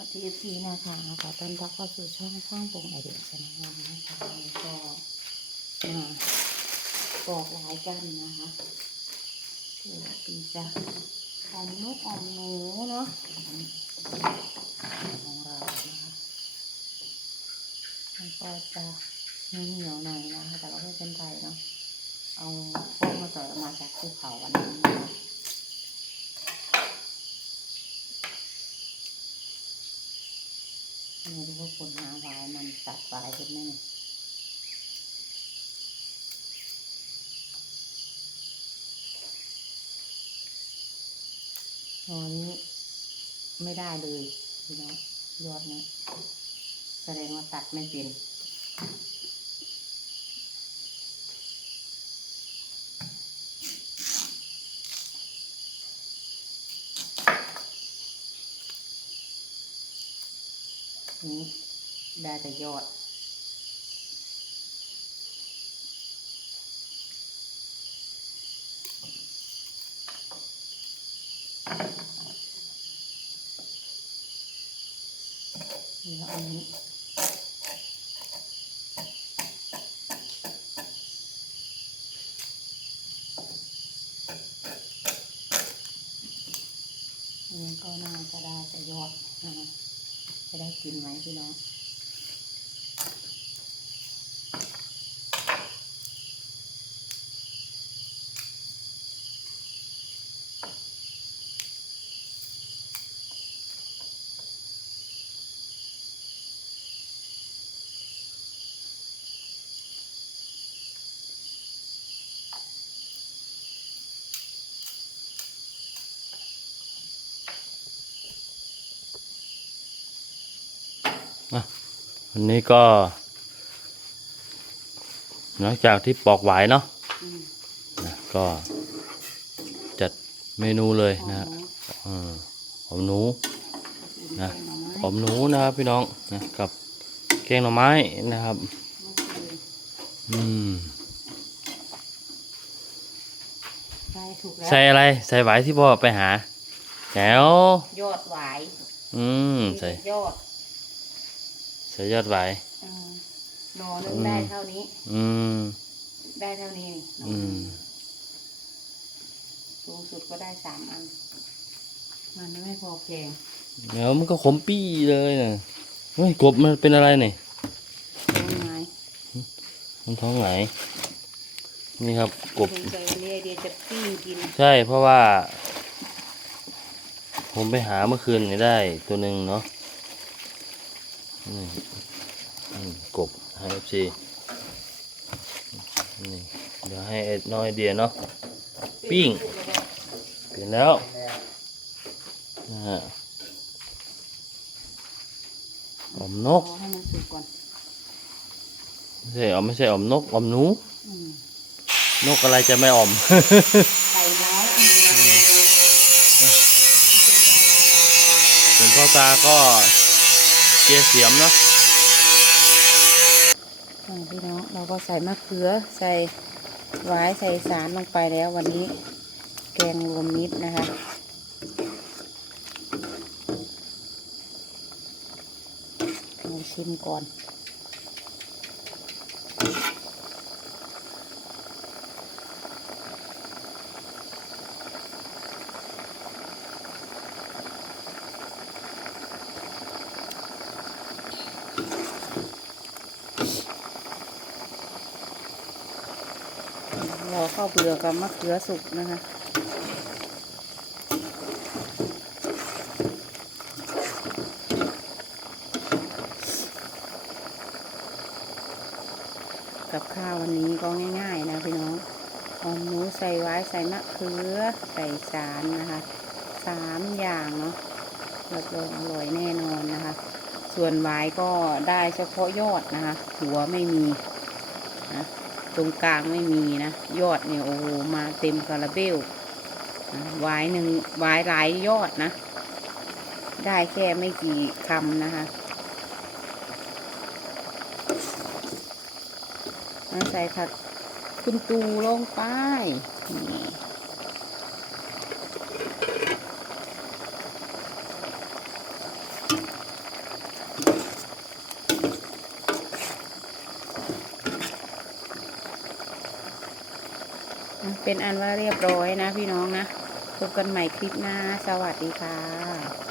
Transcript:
วัสดีพี่นะคะขอต้อนรับเข้าสู่ช่องข้างปงไอเด็กสนามนะคะก็มาบอกหลายกันนะคะเพื่อปีจะออมนกออมหนูเนาะของเรานะคะมันก็จะเหนียวหน่อยนะคะแต่ก็ไม่เป็นไรเนาะเอาพวกมาต่อยมาจากภูเขาวันนี้นะคะ ไม่รู้ว่าคนหาวายมันตัดหวายเป็นไหมตอนนี้ไม่ได้เลยพี่น้องยอดเนี้ยแสดงว่าตัดไม่เป็น นี่ได้แต่ยอดแล้วอันนี้อันนี้ก็น่าจะได้แต่ยอดนะ จะได้กินไหมพี่น้อง วันนี้ก็หลังจากที่ปอกหวายเนาะอืมนะก็จัดเมนูเลยนะฮะอ๋อเออหอมหนูนะเหอมหนูนะครับพี่น้องนะกับแกงหน่อไม้นะครับ อืมใช่ถูกแล้วใส่อะไร ใส่หวายที่พ่อไปหาแหวยอดหวาย อืม ใส่ยอด ใส่ยอดหวายอืมหนอนึงอืมได้เท่านี้ อืม ได้เท่านี้หนออืนึงมสูงสุดก็ได้สามอัน มันไม่พอแกงเดี๋ยวมันก็ขมปี้เลยนะเฮ้ยกบมันเป็นอะไรเนี่ยต้นไม้มันท้องไหนนี่ครับกบคุณเคยเรียกเดียวจะปิ้งกินใช่เพราะว่า ผมไปหาเมื่อคืนนี่ได้ตัวหนึ่งเนาะนี่อืม กบให้เอฟซีนี่เดี๋ยวให้ไอ้น้อยเดียเนาะปิ้งเปลี่ยนแล้วนะฮะออมนรอกให้มันสุกก่อนไม่ใช่ออมไม่ใช่ออมนกออมหนูอืมนกอะไรจะไม่ออมไก่น้อยส่วนพ่อตาก็ เกียเสียมเนาะอ่าพี่น้องเราก็ใส่มะเขือใส่หวายใส่สารลงไปแล้ววันนี้แกงรวมมิตรนะคะเราชิมก่อน รอข้าวเปลือกกับมะเขือสุกนะคะกับข้าววันนี้ก็ง่ายๆนะพี่น้องหอมหมูใส่ไว้ใส่มะเขือใส่สารนะคะสามอย่างเนาะรับรองอร่อยแน่นอนนะคะ ส่วนไว้ก็ได้เฉพาะยอดนะคะ หัวไม่มีนะ ตรงกลางไม่มีนะ ยอดเนี่ยโอ้โหมาเต็มคาราเบลวายหนึ่งวายหลายยอดนะ ได้แค่ไม่กี่คำนะคะมาใส่ผักคุณตูลงไปนี่ เป็นอันว่าเรียบร้อยนะพี่น้องนะพบกันใหม่คลิปหน้า สวัสดีค่ะ